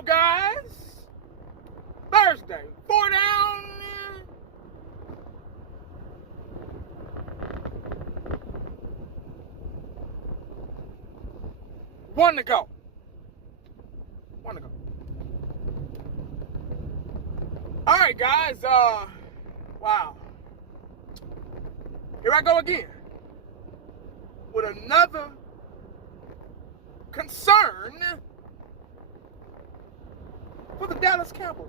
go, guys. Thursday, 4 down. One to go. All right, guys. Wow. Here I go again with another concern for the Dallas Cowboys.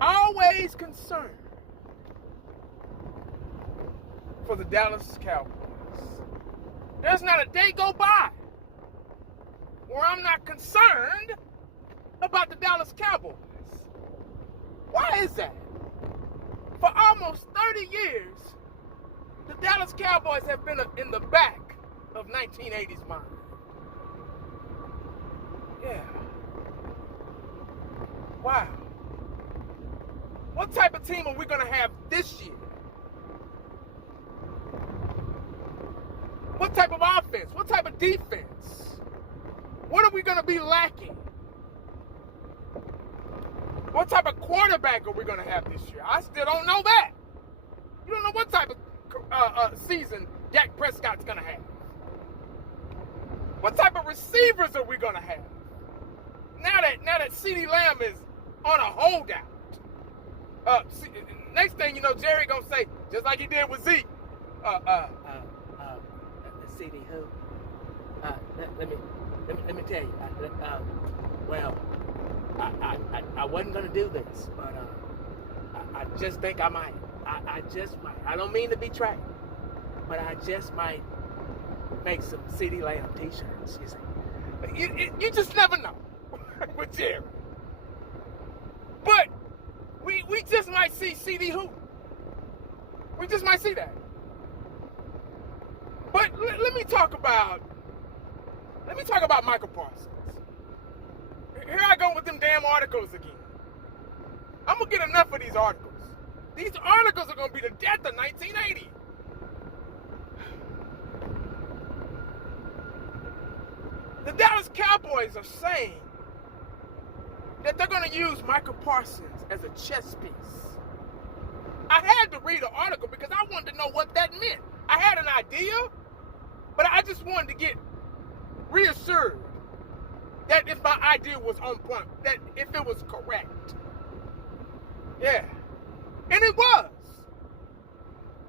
Always concerned for the Dallas Cowboys. There's not a day go by where I'm not concerned about the Dallas Cowboys. Why is that? For almost 30 years, the Dallas Cowboys have been in the back of 1980s mind. Yeah. Wow. What type of team are we going to have this year? What type of offense? What type of defense? What are we going to be lacking? What type of quarterback are we going to have this year? I still don't know that. You don't know what type of season Dak Prescott's going to have. What type of receivers are we going to have? Now that CeeDee Lamb is on a holdout. Next thing you know, Jerry going to say, just like he did with Zeke, CeeDee who? Let me tell you. I wasn't gonna do this, but I just think I might. I just might. I don't mean to be trite, but I just might make some CeeDee Lamb T-shirts. You see, you just never know with Jerry. But we just might see CeeDee who. We just might see that. But let me talk about Micah Parsons. Here I go with them damn articles again. I'm gonna get enough of these articles. These articles are gonna be the death of 1980. The Dallas Cowboys are saying that they're gonna use Micah Parsons as a chess piece. I had to read the article because I wanted to know what that meant. I had an idea, but I just wanted to get reassured that if my idea was on point, that if it was correct. Yeah. And it was.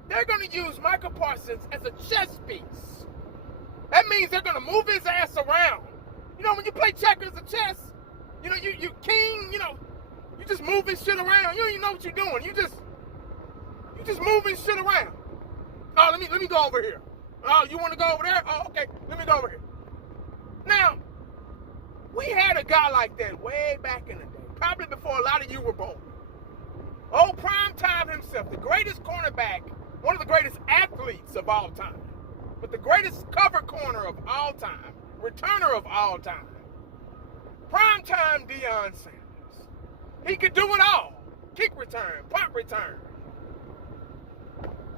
They're going to use Micah Parsons as a chess piece. That means they're going to move his ass around. You know, when you play checkers or chess, you know, you king, you know, you just moving shit around. You don't even know what you're doing. You just moving shit around. Oh, let me go over here. Oh, you want to go over there? Oh, okay. Let me go over here. Now, we had a guy like that way back in the day, probably before a lot of you were born. Old Prime Time himself, the greatest cornerback, one of the greatest athletes of all time, but the greatest cover corner of all time, returner of all time. Prime Time Deion Sanders. He could do it all. Kick return, punt return.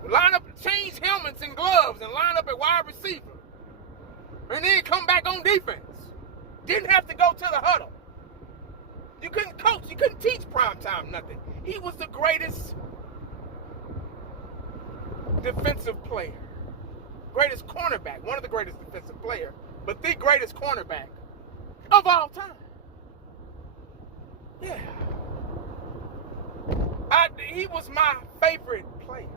Line up, change helmets and gloves and line up at wide receiver. And then come back on defense. Didn't have to go to the huddle. You couldn't coach, you couldn't teach Primetime nothing. He was the greatest defensive player. Greatest cornerback, one of the greatest defensive players, but the greatest cornerback of all time. Yeah. He was my favorite player.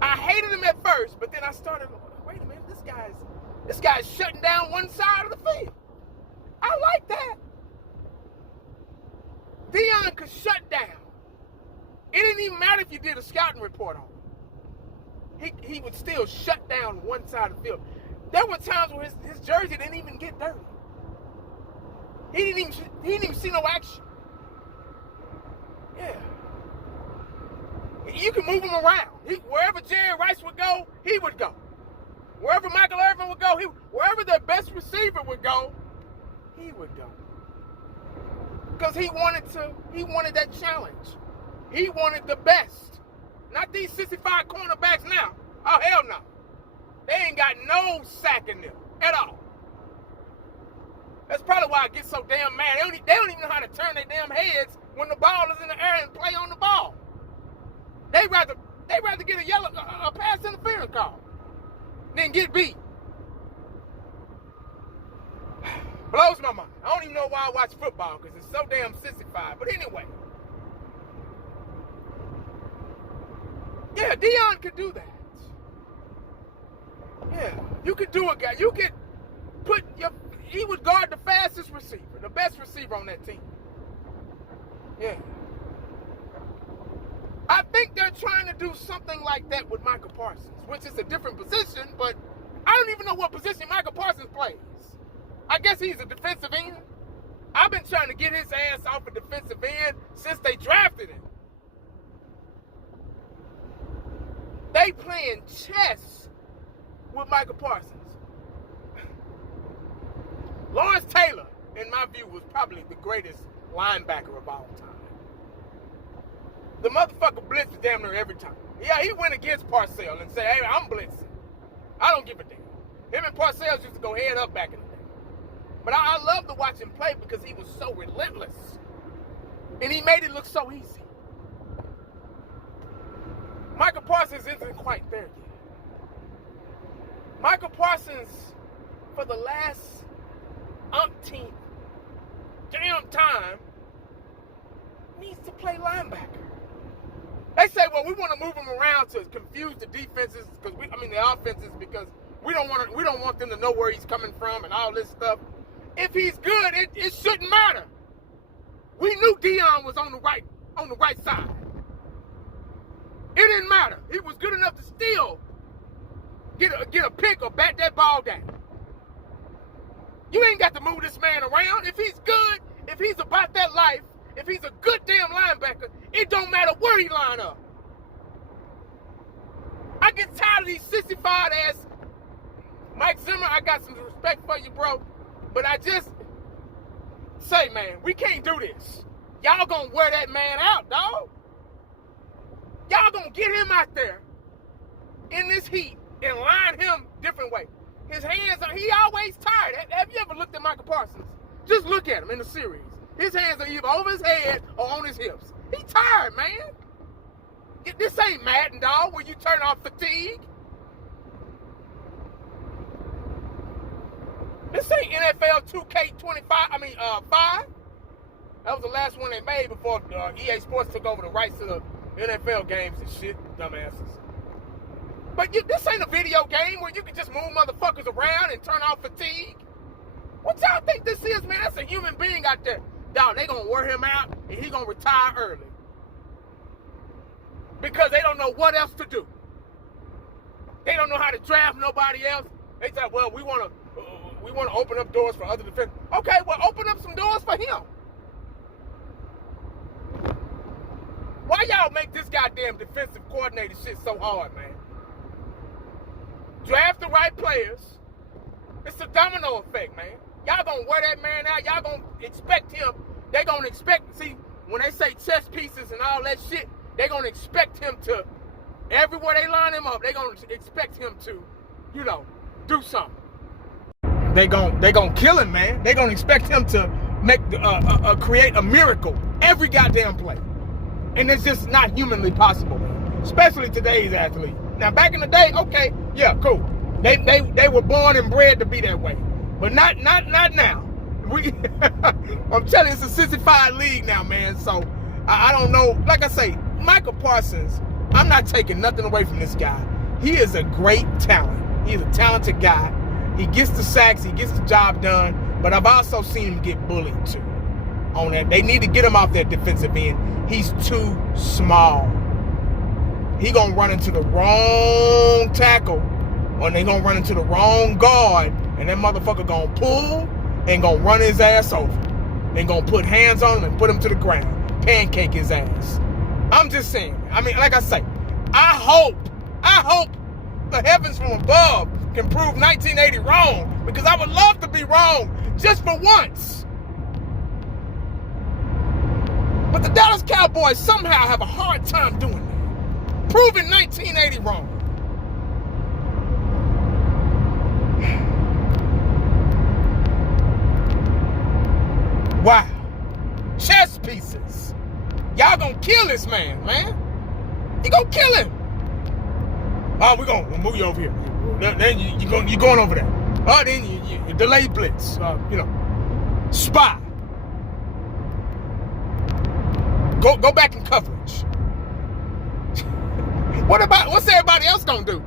I hated him at first, but then I started, wait a minute, this guy's shutting down one side of the field. I like that. Deion could shut down. It didn't even matter if you did a scouting report on him. He would still shut down one side of the field. There were times where his jersey didn't even get dirty. He didn't even see no action. Yeah. You can move him around. Wherever Jerry Rice would go, he would go. Wherever Michael Irvin would go, wherever their best receiver would go, he would go. Because he wanted that challenge. He wanted the best. Not these 65 cornerbacks now. Oh, hell no. They ain't got no sack in them at all. That's probably why I get so damn mad. They don't even know how to turn their damn heads when the ball is in the air and play on the ball. They rather get a pass interference call than get beat. Blows my mind. I don't even know why I watch football because it's so damn sissified. But anyway. Yeah, Deion could do that. Yeah, you could do it, guy. You could he would guard the fastest receiver, the best receiver on that team. Yeah. I think they're trying to do something like that with Micah Parsons, which is a different position, but I don't even know what position Micah Parsons plays. I guess he's a defensive end. I've been trying to get his ass off a defensive end since they drafted him. They playing chess with Micah Parsons. Lawrence Taylor, in my view, was probably the greatest linebacker of all time. The motherfucker blitzed damn near every time. Yeah, he went against Parcells and said, hey, I'm blitzing. I don't give a damn. Him and Parcells used to go head up back in the day. But I love to watch him play because he was so relentless. And he made it look so easy. Micah Parsons isn't quite there yet. Micah Parsons, for the last umpteenth damn time, needs to play linebacker. They say, well, we want to move him around to confuse the defenses, the offenses, because we don't want them to know where he's coming from and all this stuff. If he's good, it shouldn't matter. We knew Deion was on the right side. It didn't matter. He was good enough to still get a pick or bat that ball down. You ain't got to move this man around. If he's good, if he's about that life, if he's a good damn linebacker, it don't matter where he line up. I get tired of these sissified ass Mike Zimmer. I got some respect for you, bro. But I just say, man, we can't do this. Y'all gonna wear that man out, dog. Y'all gonna get him out there in this heat and line him different way. His hands he always tired. Have you ever looked at Micah Parsons? Just look at him in the series. His hands are either over his head or on his hips. He tired, man. This ain't Madden, dog, where you turn off fatigue. This ain't NFL 2K25, 5. That was the last one they made before EA Sports took over the rights to the NFL games and shit, dumbasses. But this ain't a video game where you can just move motherfuckers around and turn off fatigue. What y'all think this is, man? That's a human being out there. Dog, they gonna wear him out and he gonna retire early. Because they don't know what else to do. They don't know how to draft nobody else. They say, well, we wanna open up doors for other defenders. Okay, well, open up some doors for him. Why y'all make this goddamn defensive coordinator shit so hard, man? Draft the right players. It's a domino effect, man. Y'all gonna wear that man out. Y'all gonna expect him. They gonna expect, see, when they say chess pieces and all that shit, they gonna expect him to, everywhere they line him up, they gonna expect him to, do something. They gonna kill him, man. They gonna expect him to create a miracle every goddamn play. And it's just not humanly possible, man. Especially today's athlete. Now, back in the day, okay, yeah, cool. They were born and bred to be that way. But not now. I'm telling you, it's a sissified league now, man. So, I don't know. Like I say, Micah Parsons, I'm not taking nothing away from this guy. He is a great talent. He's a talented guy. He gets the sacks. He gets the job done. But I've also seen him get bullied, too, on that. They need to get him off that defensive end. He's too small. He gonna run into the wrong tackle, or they gonna run into the wrong guard, and that motherfucker gonna pull and gonna run his ass over. And gonna put hands on him and put him to the ground. Pancake his ass. I'm just saying. Like I say, I hope the heavens from above can prove 1980 wrong, because I would love to be wrong just for once. But the Dallas Cowboys somehow have a hard time doing that. Proving 1980 wrong. Wow. Chess pieces. Y'all gonna kill this man. You gonna kill him. Oh, we'll move you over here. Then you're going over there. Oh, then you delay blitz. Spy. Go back in coverage. What's everybody else gonna do?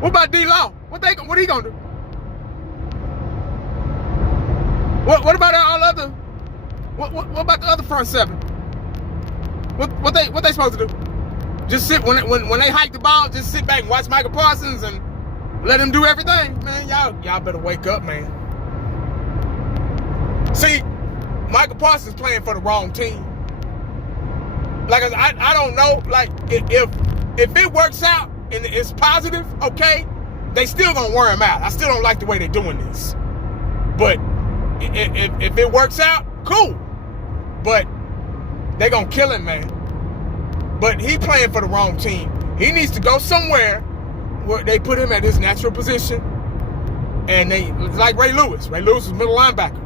What about D-Law? What he gonna do? What about all other? What about the other front seven? What they supposed to do? Just sit when they hike the ball, just sit back and watch Micah Parsons and let him do everything? Man, y'all better wake up, man. See, Micah Parsons playing for the wrong team. Like I don't know. Like if it works out and it's positive, okay, they still gonna wear him out. I still don't like the way they're doing this. But if it works out, cool. But they gonna kill him, man. But he playing for the wrong team. He needs to go somewhere where they put him at his natural position. And like Ray Lewis. Ray Lewis was middle linebacker.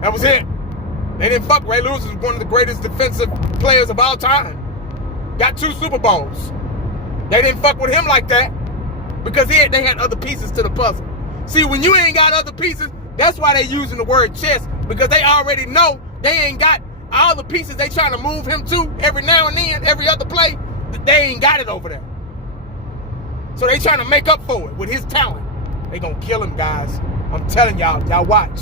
That was it. They didn't fuck. Ray Lewis was one of the greatest defensive players of all time. Got 2 Super Bowls. They didn't fuck with him like that because they had other pieces to the puzzle. See, when you ain't got other pieces, that's why they using the word chess, because they already know they ain't got all the pieces they trying to move him to every now and then, every other play, they ain't got it over there. So they trying to make up for it with his talent. They gonna kill him, guys. I'm telling y'all watch.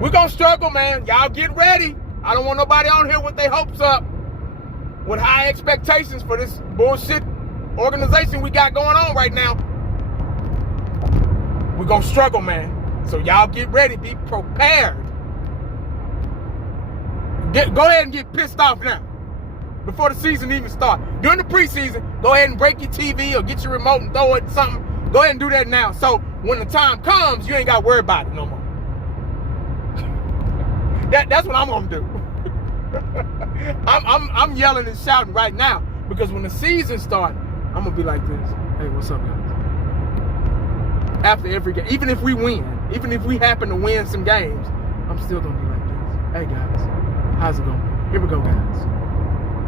We're gonna struggle, man. Y'all get ready. I don't want nobody on here with their hopes up, with high expectations for this bullshit organization we got going on right now. We're gonna struggle, man. So y'all get ready. Be prepared. Go ahead and get pissed off now, before the season even starts. During the preseason, go ahead and break your TV or get your remote and throw it something. Go ahead and do that now. So when the time comes, you ain't got to worry about it no more. That's what I'm gonna do. I'm yelling and shouting right now, because when the season starts, I'm gonna be like this. Hey, what's up, guys? After every game, even if we win, even if we happen to win some games, I'm still gonna be like this. Hey guys, how's it going? Here we go, guys.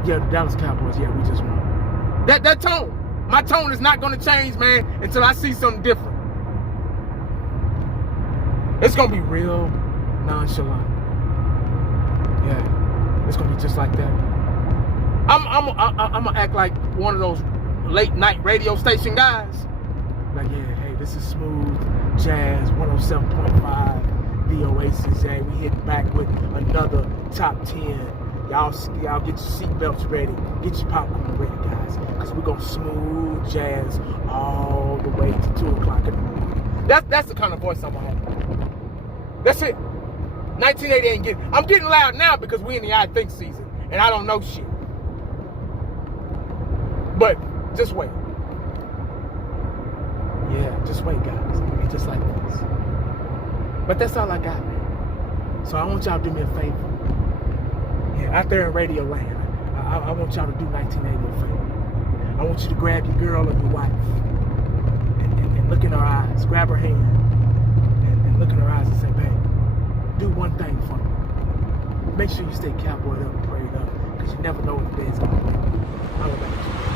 Yeah, the Dallas Cowboys, yeah, we just won. That tone, my tone is not gonna change, man, until I see something different. It's gonna be real nonchalant. Yeah, it's gonna be just like that. I'm gonna act like one of those late night radio station guys. Like, yeah, hey, this is smooth jazz 107.5, the Oasis. Hey, we hitting back with another top 10. Y'all get your seatbelts ready, get your popcorn ready, guys, because we're gonna smooth jazz all the way to 2 o'clock in the morning. That's the kind of voice I'm gonna have. That's it. 1980 ain't getting. I'm getting loud now because we in the I think season, and I don't know shit. But just wait. Yeah, just wait, guys. It'll be just like this. But that's all I got, man. So I want y'all to do me a favor. Yeah, out there in radio land, I want y'all to do 1980 a favor. I want you to grab your girl or your wife and look in her eyes, grab her hand, and look in her eyes and say, babe, do one thing for me. Make sure you stay cowboyed up and prayed up, because you never know what the day's going to be. How about you?